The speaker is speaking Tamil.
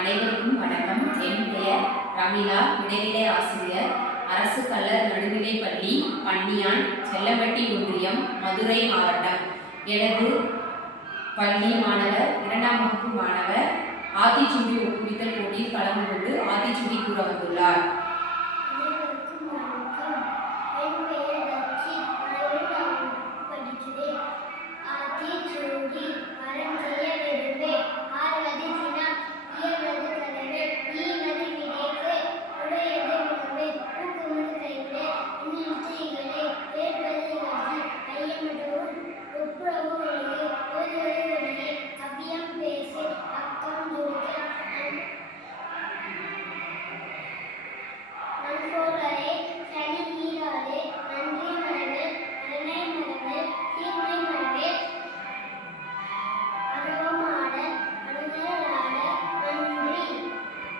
அனைவருக்கும் வணக்கம். என் பெயர் ரமிலா இடைநிலை ஆசிரியர். அரசு கல்லர் நடுநிலைப்பள்ளி பன்னியான் செல்லம்பட்டி ஒன்றியம் மதுரை மாவட்டம். எனது பள்ளி மாணவர் இரண்டாம் வகுப்பு மாணவர் ஆத்திச்சுடி ஒப்புவித்தல் போட்டியில் கலந்து கொண்டு ஆத்திச்சுடி கூற வந்துள்ளார்